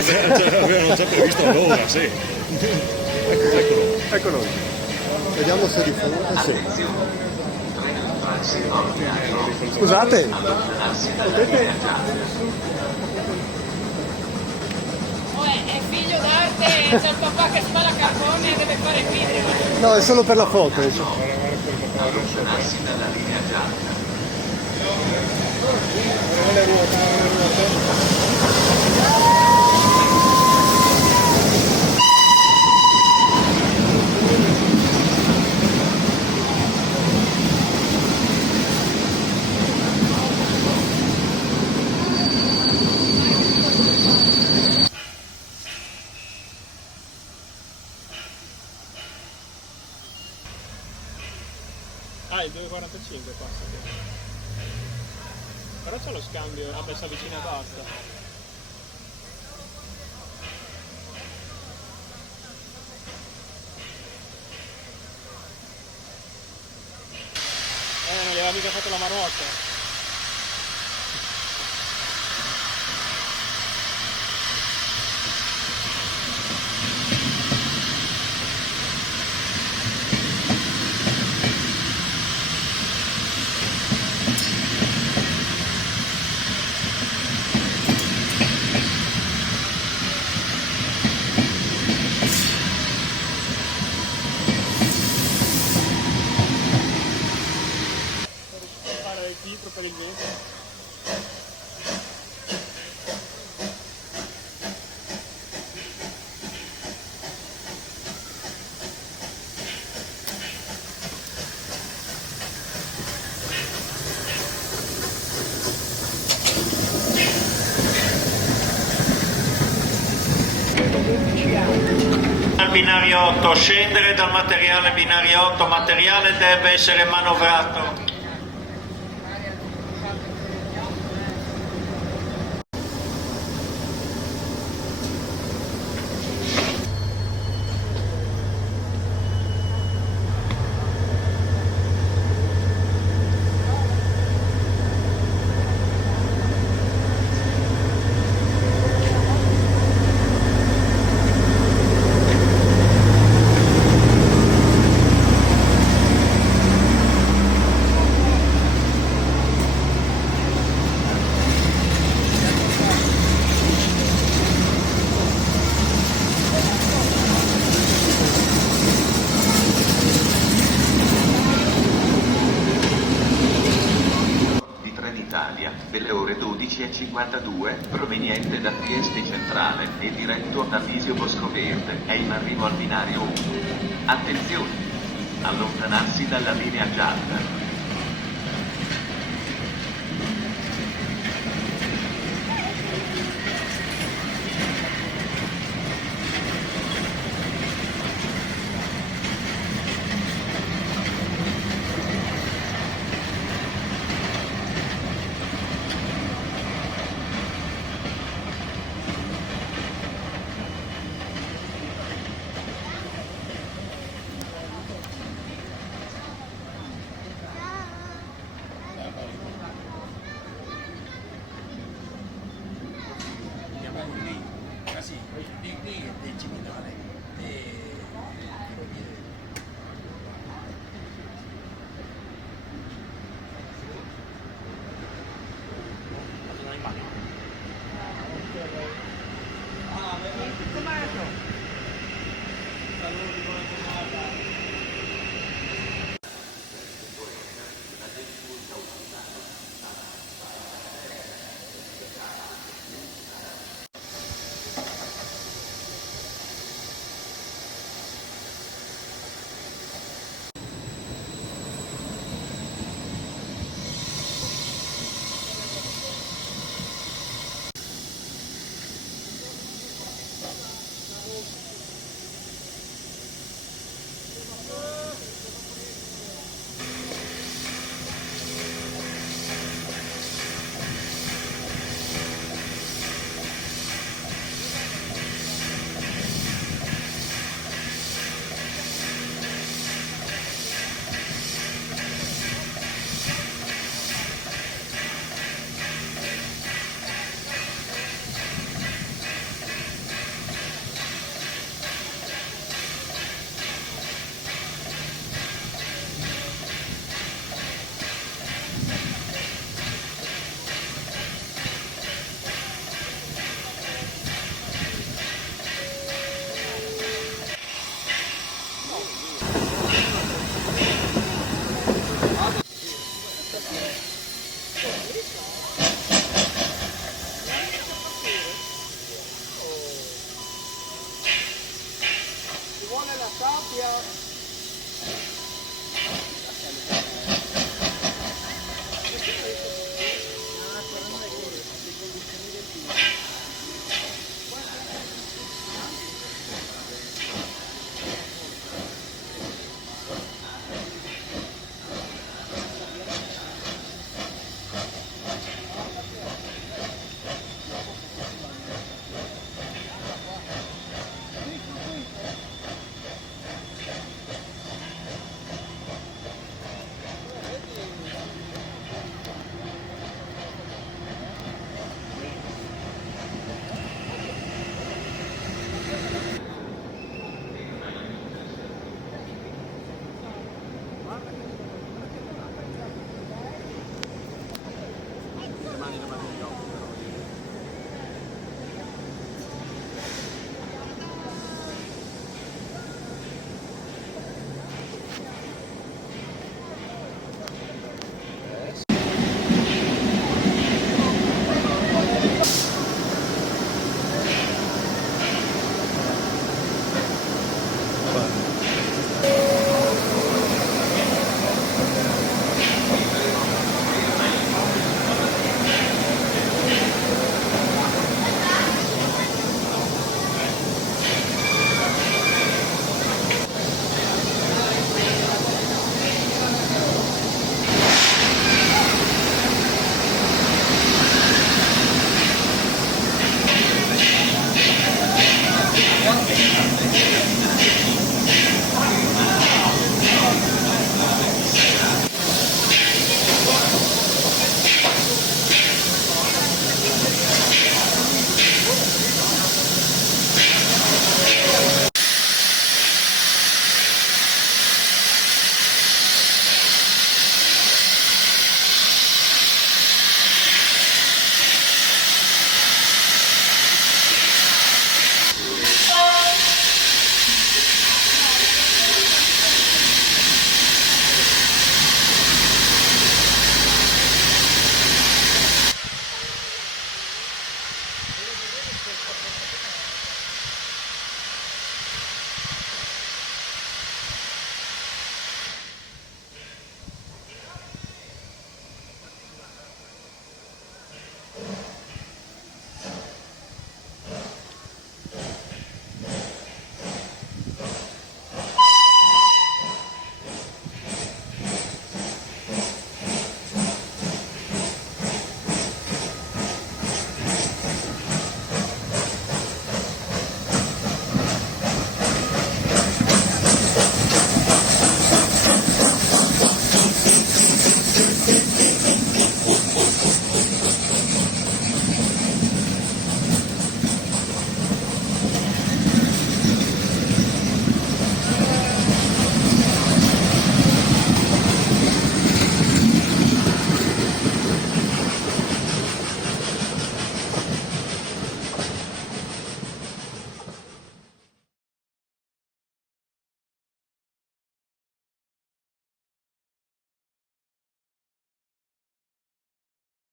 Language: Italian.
Avevano già previsto allora, sì. Ecco noi. Vediamo se rifunziona. Sì. Scusate, potete... È figlio d'arte, c'è il papà che spala carbone e deve fare il video. No, è solo per la foto. Allontanarsi dalla linea gialla. Ah, il 2,45 passa. Però c'è lo scambio, vabbè si avvicina e basta. Non gli aveva mica fatto la marocca. Fare il filtro per il vetro. Al binario 8, scendere dal materiale binario 8, materiale deve essere manovrato. Delle ore 12:52, proveniente da Trieste Centrale e diretto da Visio Boscoverde, è in arrivo al binario 1. Attenzione! Allontanarsi dalla linea gialla. la sabbia.